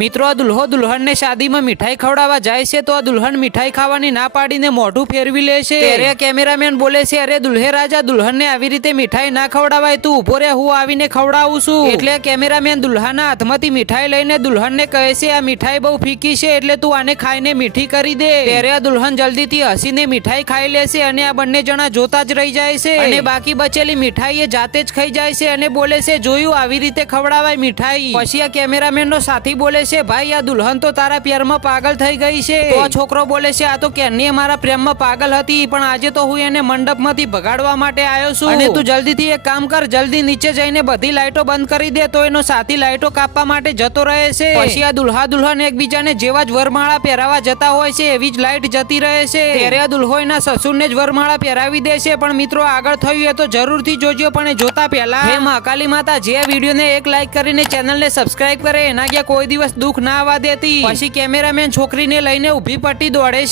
મિત્રો દુલ્હો દુલ્હનને શાદીમાં મીઠાઈ ખવડાવવા જાય છે તો દુલ્હન મીઠાઈ ખાવાની ના પાડીને મોઢું ફેરવી લે છે ત્યારે કેમેરામેન બોલે છે, અરે દુલ્હે રાજા, દુલ્હનને આવી રીતે મીઠાઈ ના ખવડાવાય, તું ઉભો રે, હું આવીને ખવડાવું છું. એટલે કેમેરામેન દુલ્હાના હાથમાંથી મીઠાઈ લઈને દુલ્હનને કહે છે, આ મીઠાઈ બહુ ફીકી છે એટલે તું આને ખાઈને મીઠી કરી દે. ત્યારે દુલ્હન જલ્દીથી હસીને મીઠાઈ ખાઈ લે છે અને આ બંને જણા જોતા જ રહી જાય છે અને બાકી બચેલી મીઠાઈ એ જાતે જ ખાઈ જાય છે અને બોલે છે, જોયું, આવી રીતે ખવડાવાય મીઠાઈ. પછી આ કેમેરામેનનો સાથી બોલે છે, ભાઈ, આ દુલ્હન તો તારા પ્યારમાં પાગલ થઈ ગઈ છે. તો છોકરો બોલે છે, આ તો કેની મારા પ્રેમમાં પાગલ હતી, પણ આજે તો હું એને મંડપમાંથી ભગાડવા માટે આવ્યો છું. અને તું જલ્દીથી એક કામ કર, જલ્દી નીચે જઈને બધી લાઈટો બંધ કરી દે. તો એનો સાથી લાઈટો કાપવા માટે જતો રહે છે. પછી આ દુલ્હા દુલ્હન એકબીજાને જેવા જ વરમાળા પહેરાવા જતા હોય છે એવી જ લાઈટ જતી રહે છે. ત્યારે આ દુલ્હો એના સસુરને જ વરમાળા પહેરાવી દે છે. પણ મિત્રો, આગળ થયું એ તો જરૂરથી જોજો, પણ જોતા પહેલા હે મહાકાલી માતા, જે વિડીયોને એક લાઈક કરીને ચેનલને સબસ્ક્રાઇબ કરે એના ગયા કોઈ દિવસ દુઃખ ના આવવા દેતી. પછી કેમેરામેન છોકરીને લઈને ઊભી પટ્ટી દોડે છે.